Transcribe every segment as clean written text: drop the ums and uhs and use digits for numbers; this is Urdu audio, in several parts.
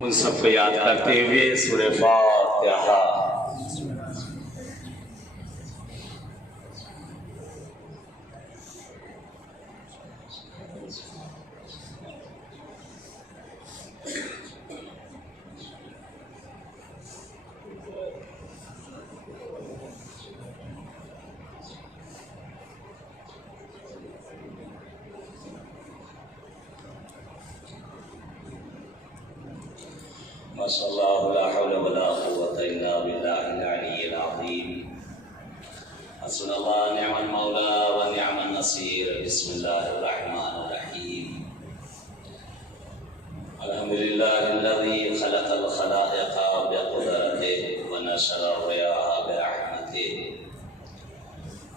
ان سب کو یاد کرتے ہوئے سورہ فاتحہ۔ ماشاء اللہ لا حول ولا قوة الا باللہ العلی العظیم۔ حسبنا اللہ نعم المولا ونعم النصیر۔ بسم اللہ الرحمن الرحیم۔ الحمد للہ الذی خلق الخلائق بقدرته ونشر الرياح برحمته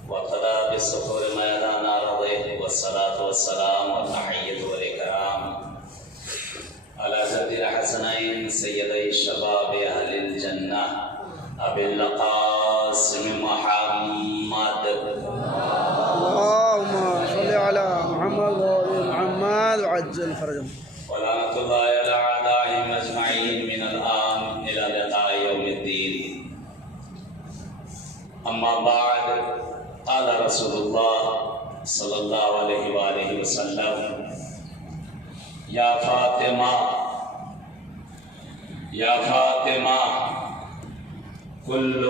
وقضى بالسحور ميدان أرضه والصلاة والسلام والتحية والإكرام على زد الحسنين سيدي الشباب أهل الجنة أبي القاسم محمد اللهم صل على محمد وآل محمد وعجل فرجهم ولعنة الله على أعدائهم أجمعين من الآن إلى لقاء يوم الدين. أما بعد، قال رسول الله صلى الله عليه وآله وسلم: یا فاطمہ یا فاطمہ کل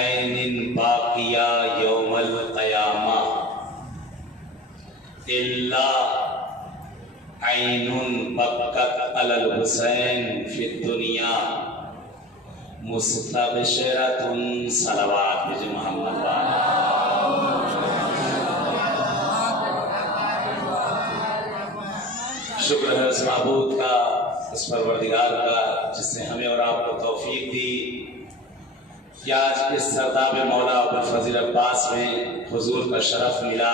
عین باقیہ یوم القیامہ الا عین بکت علی الحسین فی الدنیا مستبشرۃ صلوات بج محمد شکر ہے اس معبود کا، اس پروردگار کا جس نے ہمیں اور آپ کو توفیق دی کہ آج اس سرداب مولا ابوالفضل عباس میں حضور کا شرف ملا۔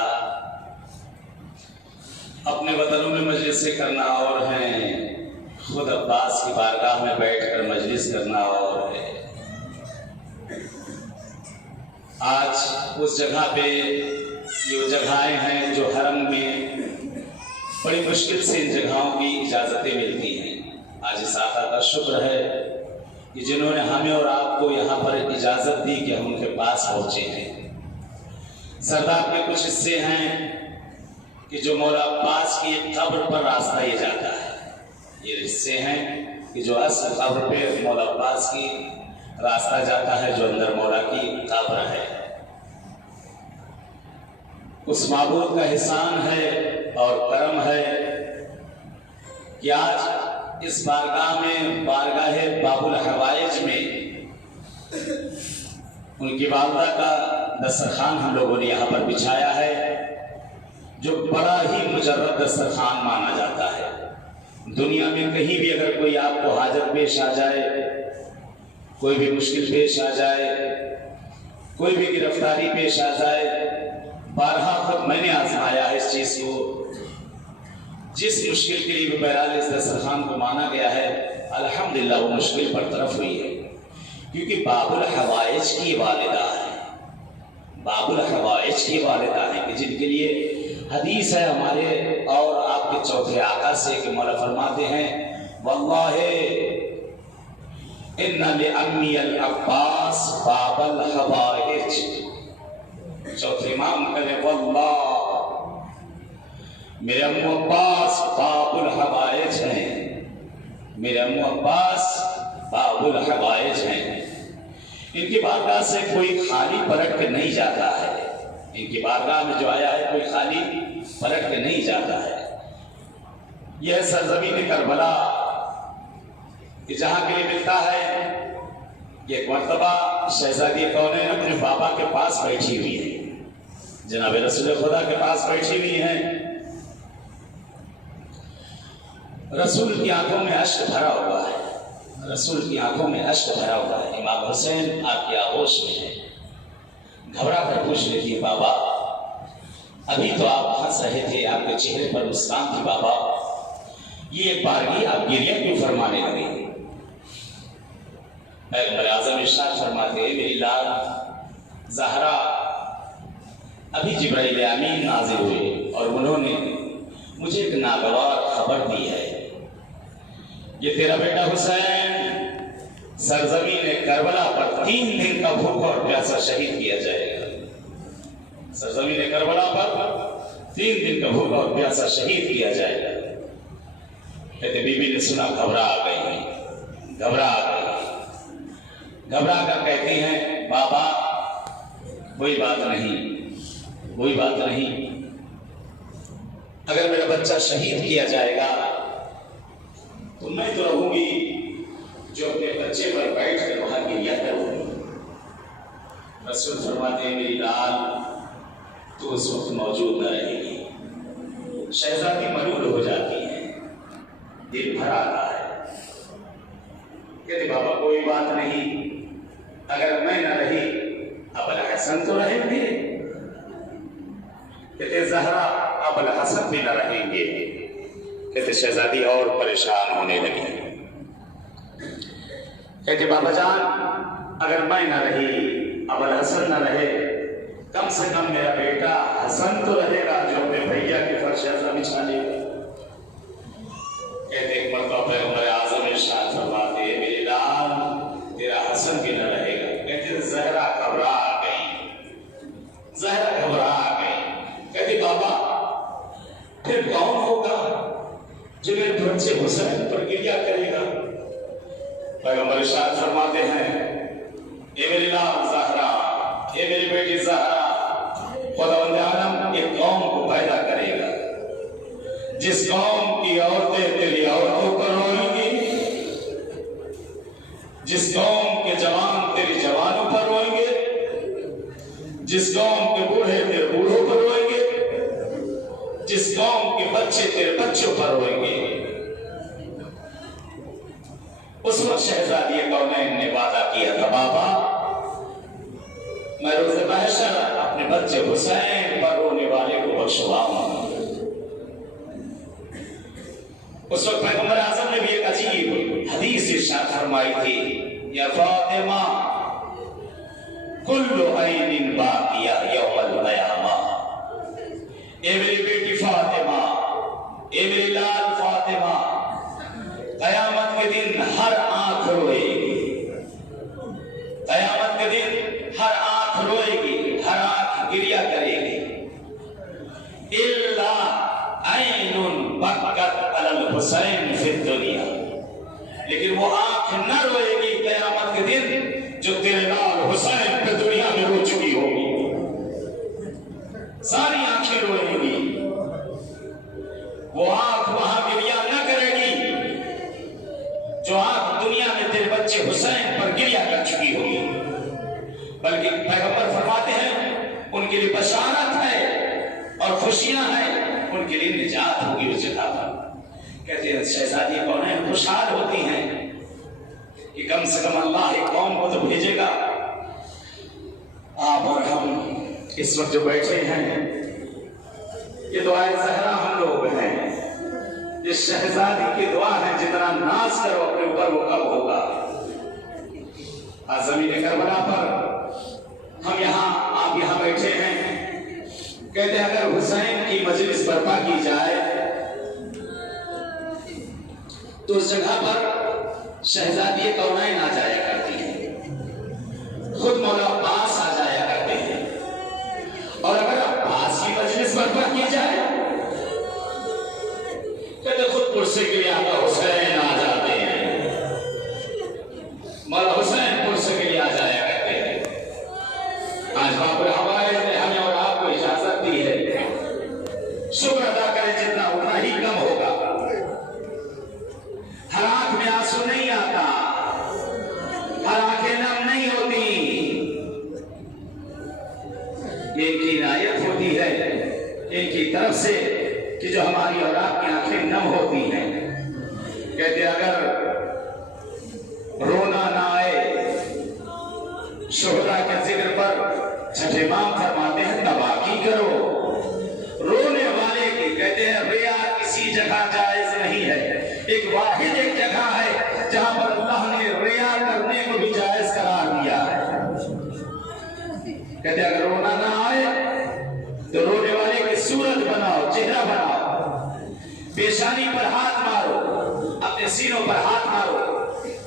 اپنے وطنوں میں مجلسیں کرنا اور ہیں، خود عباس کی بارگاہ میں بیٹھ کر مجلس کرنا اور ہے۔ آج اس جگہ پہ یہ جگہیں ہیں جو حرم میں بڑی مشکل سے ان جگہوں کی اجازتیں ملتی ہیں۔ آج اس آقا کا شکر ہے کہ جنہوں نے ہمیں اور آپ کو یہاں پر اجازت دی کہ ہم ان کے پاس پہنچے ہیں۔ سرداب کے کچھ حصے ہیں کہ جو مولا عباس کی ایک قبر پر راستہ یہ جاتا ہے، یہ حصے ہیں کہ جو اصل قبر پہ مولا عباس کی راستہ جاتا ہے، جو اندر مولا کی قبر ہے۔ اس معبود کا احسان ہے اور کرم ہے کہ آج اس بارگاہ میں، بارگاہ باب الحوائج میں، ان کی والدہ کا دسترخوان ہم لوگوں نے یہاں پر بچھایا ہے، جو بڑا ہی مجرد دسترخوان مانا جاتا ہے۔ دنیا میں کہیں بھی اگر کوئی آپ کو حاجت پیش آ جائے، کوئی بھی مشکل پیش آ جائے، کوئی بھی گرفتاری پیش آ جائے، بارہا خود میں نے آزمایا ہے اس چیز کو، جس مشکل کے لیے بہرحال اس دسترخوان کو مانا گیا ہے، الحمدللہ وہ مشکل برطرف ہوئی ہے، کیونکہ باب الحوائج کی والدہ ہے، باب الحوائج کی والدہ ہے، کہ جن کے لیے حدیث ہے ہمارے اور آپ کے چوتھے آقا سے کہ مولا فرماتے ہیں: واللہ ان لأمی العباس باب الحوائج۔ چوتھے امام کہے واللہ میرے امو عباس باب الحوائج ہیں، میرے امو عباس باب الحوائج ہیں۔ ان کی بارگاہ سے کوئی خالی پلٹ کے نہیں جاتا ہے، ان کی بارگاہ میں جو آیا ہے کوئی خالی پلٹ کے نہیں جاتا ہے۔ یہ سرزمین کربلا کہ جہاں کے لیے ملتا ہے کہ ایک مرتبہ شہزادی کونین اپنے بابا کے پاس بیٹھی ہوئی ہے، جناب رسول خدا کے پاس بیٹھی ہوئی ہیں، رسول کی آنکھوں میں اشک بھرا ہوا ہے، رسول کی آنکھوں میں اشک بھرا ہوا ہے۔ امام حسین آپ کی آغوش میں ہے، گھبرا کر پوچھ رہی تھی: بابا ابھی تو آپ ہنس رہے تھے، آپ کے چہرے پر مسکان تھی، بابا یہ ایک بارگی آپ گریہ کیوں فرمانے لگے؟ پیغمبر اعظم ارشاد فرماتے ہیں: میری لال زہرا ابھی جبرائیل امین نازل ہوئے اور انہوں نے مجھے ایک ناگوار خبر دی ہے یہ تیرا بیٹا حسین سرزمین کربلا پر 3 دن کا بھوکا اور پیاسا شہید کیا جائے گا. سرزمین کربلا پر 3 دن کا بھوکا اور پیاسا شہید کیا جائے گا. کہتے بی بی نے سنا گھبرا گئی. گھبرا کر کہتی ہیں بابا کوئی بات نہیں, اگر میرا بچہ شہید کیا جائے گا تو میں تو رہوں گی جو اپنے بچے پر بیٹھ کر وہاں گریا کروں گی. رسول فرماتے ہیں میری لال تو اس وقت موجود نہ رہے گی. شہزادی ملول ہو جاتی ہے, دل بھر آتا ہے. کہتے بابا کوئی بات نہیں, اگر میں نہ رہی ابوالحسن تو رہیں گے. کہتے زہرا ابوالحسن بھی نہ رہیں گے. کہتے شہزادی اور پریشان ہونے لگی. کہتے بابا جان اگر میں نہ رہی ابوالحسن نہ رہے, کم سے کم میرا بیٹا حسن تو رہے گا جو اپنے بھیا کے فرش ایسا بچھا لے گا. کہتے ایک مرتبہ پیغمبر اعظم ارشاد فرماتے ہیں میری لال تیرا حسن بھی نہ رہے گا. کہتے زہرا گھبرا گئی. کہتے بابا پھر کون ہوگا جو میرے بچے حسین پر گریا کرے گا؟ پیغمبر ارشاد فرماتے ہیں اے میری لال زہرا, اے میری بیٹی زہرا, خداوند عالم ایک قوم کو پیدا کرے گا جس قوم کی عورتیں تیری عورتوں پر روئیں گی, جس قوم کے جوان تیری جوانوں پر روئیں گے, جس قوم کے بوڑھے تیرے بوڑھوں پر روئیں گے, جس قوم کے بچے تیرے بچوں پر روئیں گے. اس وقت شہزادی کونین نے وعدہ کیا تھا بابا میں روز محشر اپنے بچے حسین پر رونے والے کو بخشواؤں. اس وقت پیغمبر اعظم نے بھی ایک عجیب حدیث ارشاد فرمائی تھی یا فاطمہ کل عین باقیہ یوم القیامہ. اے میری بیٹی فاطمہ, اے میری لال فاطمہ, قیامت کے دن ہر آنکھ روئے گی. قیامت کے دن ہر آنکھ روئے گی, ہر آنکھ گریا کرے گی. الا عین بکت علی الحسین فی الدنیا, لیکن وہ آنکھ نہ روئے گی قیامت کے دن جو تیرے لال حسین پہ دنیا میں رو چکی ہوگی. ساری آنکھیں روئیں گی, وہ آنکھ وہاں گریا نہ کرے گی جو آنکھ دنیا میں تیرے بچے حسین پر گریا کر چکی ہوگی. بلکہ پیغمبر فرماتے ہیں ان کے لیے بشارت ہے اور خوشیاں ہیں, ان کے لیے نجات ہوگی اس جگہ پر. کہتے ہیں شہزادی کونین خوشحال ہوتی ہیں کہ کم سے کم اللہ ایک قوم کو تو بھیجے گا. آپ اور ہم اس وقت جو بیٹھے ہیں یہ دعائے زہرا ہم لوگ ہیں, اس شہزادی کی دعا ہے جتنا ناز کرو اپنے اوپر وہ کم ہوگا. آج زمین کربلا پر ہم یہاں آپ یہاں بیٹھے ہیں. کہتے ہیں اگر حسین کی مجلس برپا کی جائے تو اس جگہ پر شہزادی کونین آ جایا کرتی ہے, خود مولا عباس آ جایا کرتے ہیں. اور اگر عباس کی مجلس برپا کی جائے کہتے خود پرسے کے لیے آقا حسین آ جاتے ہیں, مولا حسین پرسے کے لیے آ جایا کرتے ہیں. آج باپ الحوائج نے ہمیں اور آپ کو اجازت دی ہے, شکر ادا کریں جتنا اتنا ہی کم ہوگا. ہر آنکھ میں آنسو نہیں آتا, ہر آنکھیں نم نہیں ہوتی. یہ ان کی عنایت ہوتی ہے ان کی طرف سے کہ جو ہماری اور آپ کی آنکھیں نم ہوتی ہیں. کہتے اگر رونا نہ آئے شہداء کے ذکر پر چھٹے امام فرماتے ہیں تباکی کرو رونے والے کی. کہتے ہیں ریا کسی جگہ جائز نہیں ہے, ایک واحد ایک جگہ ہے جہاں پر اللہ نے ریا کرنے کو بھی جائز قرار دیا ہے. کہتے اگر رونا نہ آئے تو رونے والے کی صورت بناؤ, چہرہ بناؤ, پیشانی پر ہاتھ مارو, اپنے سینوں پر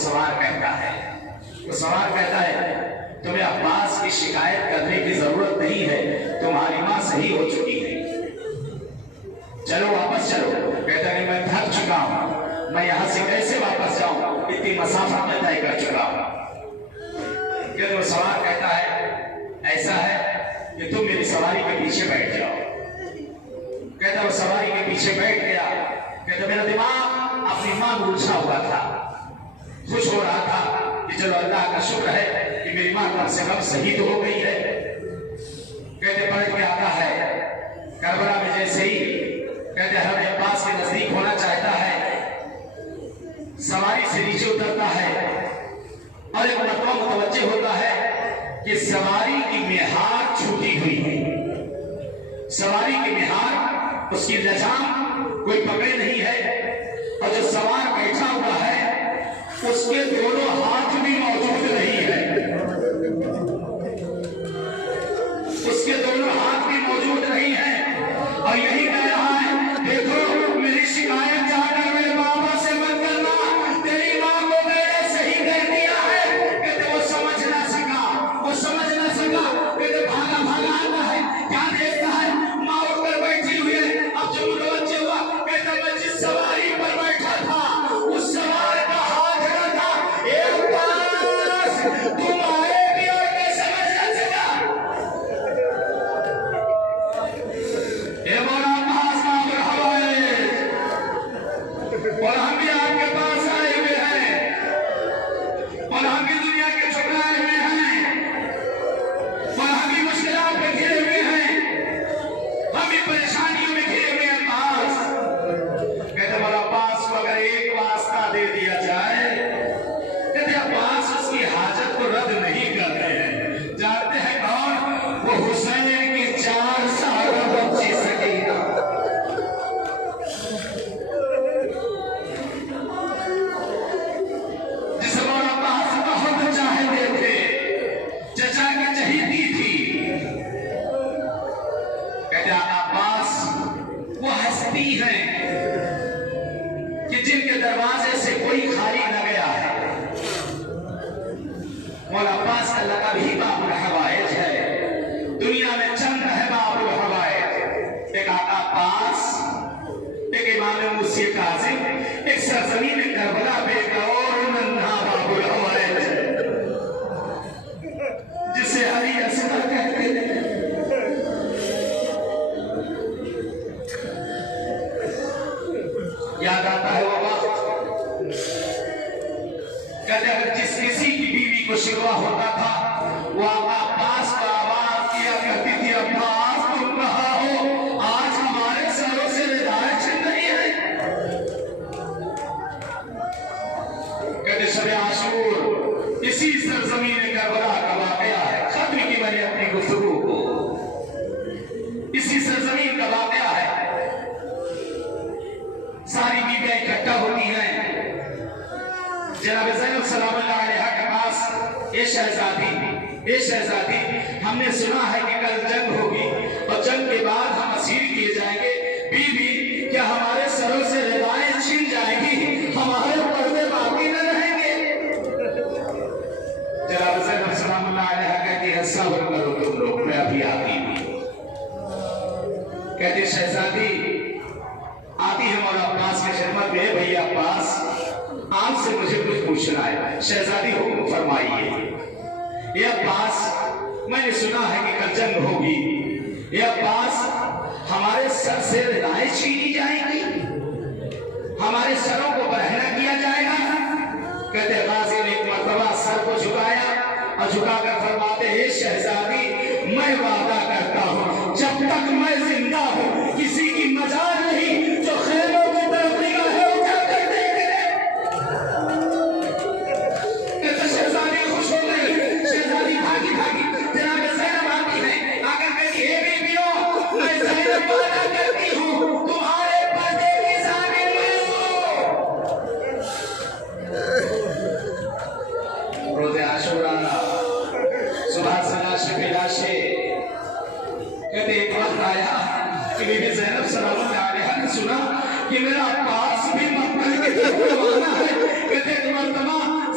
سوار کہتا ہے، وہ سوار کہتا ہے تمہیں عباس کی شکایت کرنے کی ضرورت نہیں ہے، تمہاری ماں صحیح ہو چکی ہے، چلو واپس چلو۔ کہتا ہے میں تھک چکا ہوں، میں یہاں سے کیسے واپس جاؤں، اتنی مسافت میں طے کر چکا ہوں۔ کہ وہ سوار کہتا ہے ایسا ہے کہ تم میری سواری کے پیچھے بیٹھ جاؤ۔ کہتا وہ سواری کے پیچھے بیٹھ گیا۔ کہتا میرا دماغ اپنی ماں کو الجھا ہوا تھا، خوش ہو رہا تھا کہ چلو اللہ کا شکر ہے کہ میری ماں کم سے کم صحیح تو ہو گئی ہے۔ کہتے پلٹ کے آتا ہے کربلا میں، جیسے ہی کہتے حضرت عباس کے نزدیک ہونا چاہتا ہے، سواری سے نیچے اترتا ہے اور ایک مرتبہ متوجہ ہوتا ہے کہ سواری کی مہار چھوٹی ہوئی ہے، سواری کی مہار، اس کی لجام کوئی پکڑے نہیں ہے، اور جو سوار بیٹھا ہوا ہے اس کے دونوں ہاتھ بھی موجود نہیں ہے، اس کے دونوں ہاتھ بھی موجود نہیں ہے، اور یہی کہہ رہا ہے دیکھو میری شکایت جا کر میرے بابا سے مت کرنا، تیری ماں کو میں نے صحیح کہہ دیا ہے۔ کہتے وہ سمجھ نہ سکا، وہ سمجھ نہ سکا، کہتے بھاگا بھاگا آتا ہے، کیا دیکھتا ہے ماں اٹھ کر بیٹھی ہوئی ہے۔ اب جو متوجہ ہوا، کہتا میں جس سواری پر بیٹھا تھا اس سوار کا ہاتھ نہ تھا، اے عباس تم آئے بھی اور میں سمجھ نہ سکا۔ اے مولا عباس اور ہم بھی آپ کے پاس آئے ہوئے ہیں، اور ہم بھی دنیا کے ٹھکرائے ہوئے ہیں، اور ہم بھی مشکلات میں گھرے ہوئے ہیں، ہم بھی پریشانیوں میں گھرے ہوئے ہیں عباس۔ کہتے مولا عباس کو اگر ایک واسطہ دے دیا جائے، کہتے عباس اس کی حاجت کو رد نہیں کرتے ہیں، جانتے ہیں کون؟ وہ حسین کی 4 سالہ بچی سکینہ۔ جسے مولا عباس بہت چاہتے تھے، چچا کی چہیتی تھی۔ کہتے عباس وہ ہستی ہیں کہ جن کے دروازے سے کوئی خالی نہ گیا ہے۔ مولا عباس کا لقب ہی باب الحوائج ہے، دنیا میں چند ہے باب الحوائج، ایک آقا عباس، ایک امام موسی کاظم، ایک سرزمین کربلا پہ ایک اور ننھا باب الحوائج جسے علی اصغر کہتے ہیں۔ یاد آتا ہے وہ وقت، کہتے اگر جس کسی کی بیوی کو شکوہ ہوتا تھا وہ آقا عباس کو آواز کیا کرتی تھی، عباس تم کہاں ہو، آج ہمارے سروں سے ردائیں چھن رہی ہے۔ کہتے شب عاشور اسی سرزمین کربلا کا واقعہ ہے، ختم کی میں نے اپنی گفتگو کو، اسی سرزمین کا واقعہ ہے۔ ساری بیویاں اکٹھا ہوتی ہیں جناب زینب سلام اللہ علیہا کے پاس، اے شہزادی ہم نے سنا ہے کہ کل جنگ ہوگی اور جنگ کے بعد ہم اسیر کیے جائیں گے، بیوی کیا ہمارے سروں سے ردائیں چھن جائیں گی، ہمارے پردے باقی نہ رہیں گے؟ جناب زینب سلام اللہ علیہا کہتی ہے صبر کرو تم لوگ، میں ابھی آتی ہوں۔ کہتی شہزادی آتی ہے مولا عباس کے خدمت میں، بھیا عباس آپ سے مجھے کچھ پوچھنا ہے۔ شہزادی حکم فرمائیے۔ اے عباس میں نے سنا ہے کہ کل جنگ ہوگی، اے عباس ہمارے سر سے ردائیں چھینی جائیں گی، ہمارے سروں کو برہنہ کیا جائے گا۔ کہتے غازی نے ایک مرتبہ سر کو جھکایا اور جھکا کر فرماتے ہیں شہزادی میں وعدہ کرتا ہوں جب تک میں زندہ ہوں کسی کی مجال نہیں جو خیموں کی طرف نگاہیں اٹھا کر دیکھے۔ کہتے شہزادی خوش ہو گئی، شہزادی بھاگی جناب زینب آتی ہے، آ کر کہتی ہے بیویوں میں زینب وعدہ کرتی ہوں تمہارے پردے کی ضامن میں ہوں۔ روز عاشوراء صبح سے لاشیں پہ لاشیں، کہتے ایک وقت آیا کہ بی بی زینب سلام اللہ علیہا نے سنا کہ میرا عباس بھی مکہ کی طرف روانہ ہے۔ کہتے ایک مرتبہ